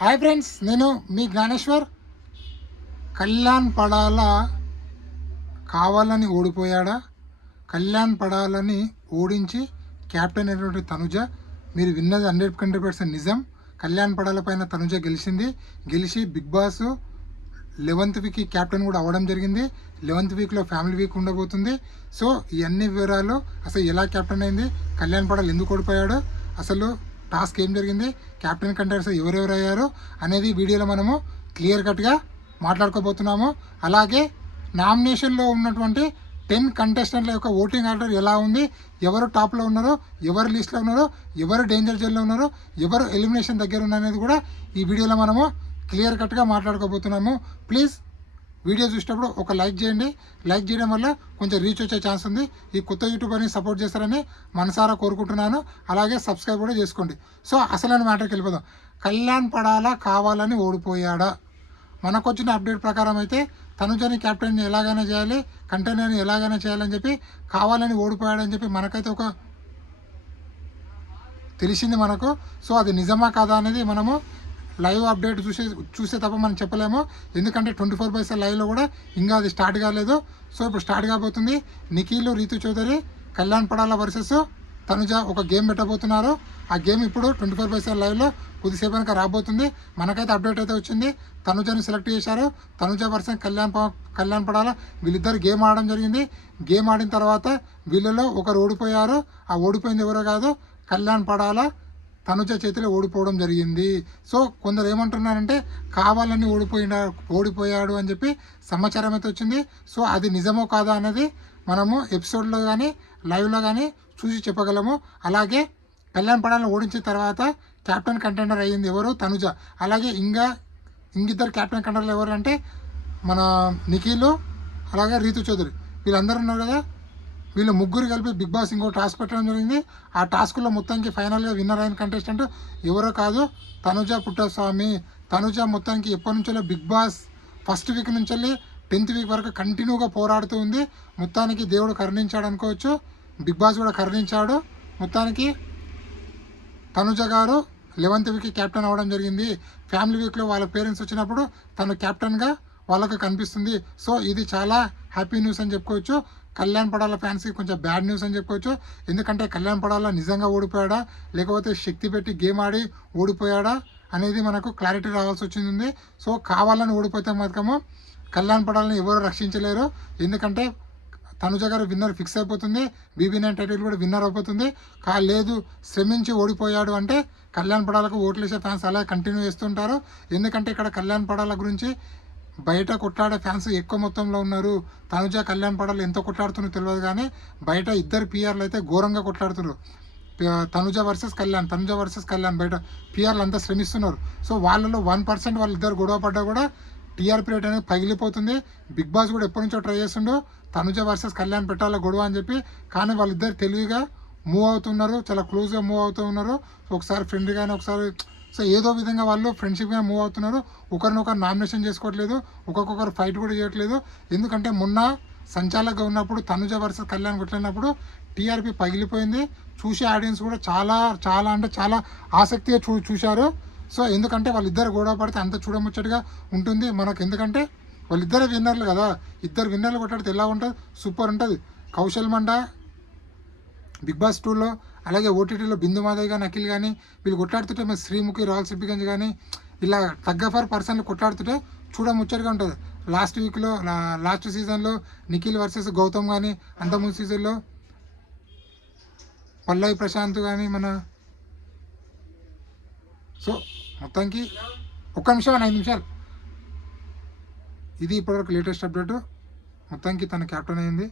Hi friends, నేను మీ జ్ఞానేశ్వర్. కళ్యాణ్ పడాల కావాలని ఓడిపోయాడా? కళ్యాణ్ పడాలని ఓడించి కెప్టెన్ అయినటువంటి తనుజ, మీరు విన్నది 100% నిజం. కళ్యాణ్ పడాల పైన తనుజ గెలిచి బిగ్ బాస్ 11th వీక్కి కెప్టెన్ కూడా అవ్వడం జరిగింది. 11th వీక్లో ఫ్యామిలీ వీక్ ఉండబోతుంది. సో ఈ అన్ని వివరాలు, అసలు ఎలా కెప్టెన్ అయింది, కళ్యాణ్ పడాల ఎందుకు ఓడిపోయాడు, అసలు టాస్క్ ఏం జరిగింది, కెప్టెన్ కంటెండర్స్ ఎవరెవరు అయ్యారు అనేది వీడియోలో మనము క్లియర్ కట్గా మాట్లాడుకోబోతున్నాము. అలాగే నామినేషన్లో ఉన్నటువంటి 10 కంటెస్టెంట్ల యొక్క ఓటింగ్ ఆర్డర్ ఎలా ఉంది, ఎవరు టాప్లో ఉన్నారో, ఎవరు లిస్ట్లో ఉన్నారో, ఎవరు డేంజర్ జోన్లో ఉన్నారో, ఎవరు ఎలిమినేషన్ దగ్గర ఉన్నారనేది కూడా ఈ వీడియోలో మనము క్లియర్ కట్గా మాట్లాడుకోబోతున్నాము. ప్లీజ్ వీడియో చూసేటప్పుడు ఒక లైక్ చేయండి. లైక్ చేయడం వల్ల కొంచెం రీచ్ వచ్చే ఛాన్స్ ఉంది. ఈ కొత్త యూట్యూబర్ని సపోర్ట్ చేస్తారని మనసారా కోరుకుంటున్నాను. అలాగే సబ్స్క్రైబ్ కూడా చేసుకోండి. సో అసలైన మ్యాటర్కి వెళ్ళిపోదాం. కళ్యాణ్ పడాలా కావాలని ఓడిపోయాడా? మనకు వచ్చిన అప్డేట్ ప్రకారం అయితే తనుజని కెప్టెన్ని ఎలాగైనా చేయాలి, కంటైనర్ని ఎలాగైనా చేయాలని చెప్పి కావాలని ఓడిపోయాడని చెప్పి మనకైతే ఒక తెలిసింది మనకు. సో అది నిజమా కాదా అనేది మనము లైవ్ అప్డేట్ చూసే తప్ప మనం చెప్పలేము. ఎందుకంటే 24/7 లైవ్లో కూడా ఇంకా అది స్టార్ట్ కాలేదు. సో ఇప్పుడు స్టార్ట్ కాబోతుంది. నిఖిల్, రీతు చౌదరి, కళ్యాణ్ పడాల వర్సెస్ తనుజ ఒక గేమ్ పెట్టబోతున్నారు. ఆ గేమ్ ఇప్పుడు 24/7 లైవ్లో కొద్దిసేపు కనుక రాబోతుంది. మనకైతే అప్డేట్ అయితే వచ్చింది. తనుజని సెలెక్ట్ చేశారు. తనుజ వర్సెస్ కళ్యాణ్ పడాల వీళ్ళిద్దరు గేమ్ ఆడడం జరిగింది. గేమ్ ఆడిన తర్వాత వీళ్ళలో ఒకరు ఓడిపోయారు. ఆ ఓడిపోయింది ఎవరో కాదు, కళ్యాణ్ పడాల తనుజ చేతిలో ఓడిపోవడం జరిగింది. సో కొందరు ఏమంటున్నారంటే కావాలని ఓడిపోయాడు అని చెప్పి సమాచారం అయితే వచ్చింది. సో అది నిజమో కాదా అనేది మనము ఎపిసోడ్లో కానీ లైవ్లో కానీ చూసి చెప్పగలము. అలాగే కళ్యాణ్ పడాలను ఓడించిన తర్వాత కెప్టెన్ కంటెండర్ అయ్యింది ఎవరు? తనుజ. అలాగే ఇంకిద్దరు కెప్టెన్ కంటెండర్లు ఎవరు అంటే మన నిఖిల్, అలాగే రీతు చౌదరి, వీళ్ళందరూ ఉన్నారు కదా. వీళ్ళు ముగ్గురు కలిపి బిగ్ బాస్ ఇంకో టాస్క్ పెట్టడం జరిగింది. ఆ టాస్క్లో మొత్తానికి ఫైనల్గా విన్నర్ అయిన కంటెస్టెంట్ ఎవరో కాదు, తనుజ పుట్టస్వామి. తనుజ మొత్తానికి ఎప్పటి నుంచో బిగ్ బాస్ ఫస్ట్ వీక్ నుంచి 10th వీక్ వరకు కంటిన్యూగా పోరాడుతూ ఉంది. మొత్తానికి దేవుడు కరుణించాడు అనుకోవచ్చు. బిగ్ బాస్ కూడా కరుణించాడు. మొత్తానికి తనుజ గారు 11th వీక్కి కెప్టెన్ అవ్వడం జరిగింది. ఫ్యామిలీ వీక్లో వాళ్ళ పేరెంట్స్ వచ్చినప్పుడు తను కెప్టెన్గా వాళ్ళకు కనిపిస్తుంది. సో ఇది చాలా హ్యాపీ న్యూస్ అని చెప్పుకోవచ్చు. కళ్యాణ్ పడాల ఫ్యాన్స్కి కొంచెం బ్యాడ్ న్యూస్ అని చెప్పుకోవచ్చు. ఎందుకంటే కళ్యాణ్ పడాల నిజంగా ఓడిపోయాడా, లేకపోతే శక్తి పెట్టి గేమ్ ఆడి ఓడిపోయాడా అనేది మనకు క్లారిటీ రావాల్సి వచ్చింది. సో కావాలని ఓడిపోతే మాత్రము కళ్యాణ్ పడాలని ఎవరు రక్షించలేరు. ఎందుకంటే తనుజ గారు విన్నర్ ఫిక్స్ అయిపోతుంది. BB9 టైటిల్ కూడా విన్నర్ అయిపోతుంది. లేదు శ్రమించి ఓడిపోయాడు అంటే కళ్యాణ్ పడాలకు ఓట్లు వేసే ఫ్యాన్స్ అలా కంటిన్యూ చేస్తుంటారు. ఎందుకంటే ఇక్కడ కళ్యాణ్ పడాల గురించి బయట కొట్లాడే ఫ్యాన్స్ ఎక్కువ మొత్తంలో ఉన్నారు. తనుజ కళ్యాణ్ పడాలు ఎంత కొట్లాడుతున్నో తెలియదు, కానీ బయట ఇద్దరు PRలు అయితే ఘోరంగా కొట్లాడుతున్నారు. తనుజ వర్సెస్ కళ్యాణ్ బయట PRలు అంతా శ్రమిస్తున్నారు. సో వాళ్ళలో 1% వాళ్ళిద్దరు గొడవ పడ్డా కూడా TRP రేట్ అనేది పగిలిపోతుంది. బిగ్ బాస్ కూడా ఎప్పటి నుంచో ట్రై చేస్తుండో తనుజ వర్సెస్ కళ్యాణ్ పెట్టాల గొడవ అని చెప్పి, కానీ వాళ్ళిద్దరు తెలివిగా మూవ్ అవుతున్నారు, చాలా క్లోజ్గా మూవ్ అవుతూ ఉన్నారు. ఒకసారి ఫ్రెండ్గానే, ఒకసారి సో ఏదో విధంగా వాళ్ళు ఫ్రెండ్షిప్గా మూవ్ అవుతున్నారు. ఒకరినొకరు నామినేషన్ చేసుకోవట్లేదు, ఒక్కొక్కరు ఫైట్ కూడా చేయట్లేదు. ఎందుకంటే మొన్న సంచాలకుగా ఉన్నప్పుడు తనుజ వర్సెస్ కళ్యాణ్ కొట్టినప్పుడు TRP పగిలిపోయింది. చూసే ఆడియన్స్ కూడా చాలా చాలా అంటే చాలా ఆసక్తిగా చూశారు. సో ఎందుకంటే వాళ్ళిద్దరు గొడవ పడితే అంత చూడముచ్చటగా ఉంటుంది మనకు. ఎందుకంటే వాళ్ళిద్దరే విన్నర్లు కదా. ఇద్దరు విన్నర్లు కొట్టాడితే ఎలా ఉంటుంది, సూపర్ ఉంటుంది. కౌశల్ మండా బిగ్ బాస్ 2లో, అలాగే OTTలో బిందు మాధవ్ కానీ అఖిల్ కానీ వీళ్ళు కొట్లాడుతుంటే మరి శ్రీముఖి, రాయల్ సిప్పిగంజ్ కానీ ఇలా తగ్గఫర్ పర్సన్లు కొట్లాడుతుంటే చూడముచ్చటగా ఉంటుంది. లాస్ట్ సీజన్లో నిఖిల్ వర్సెస్ గౌతమ్ కానీ, అంతకుముందు సీజన్లో పల్లవి ప్రశాంత్ కానీ మన. సో మొత్తానికి 1 నిమిషం 5 నిమిషాలు. ఇది ఇప్పటివరకు లేటెస్ట్ అప్డేట్. మొత్తానికి తన కెప్టెన్ అయింది.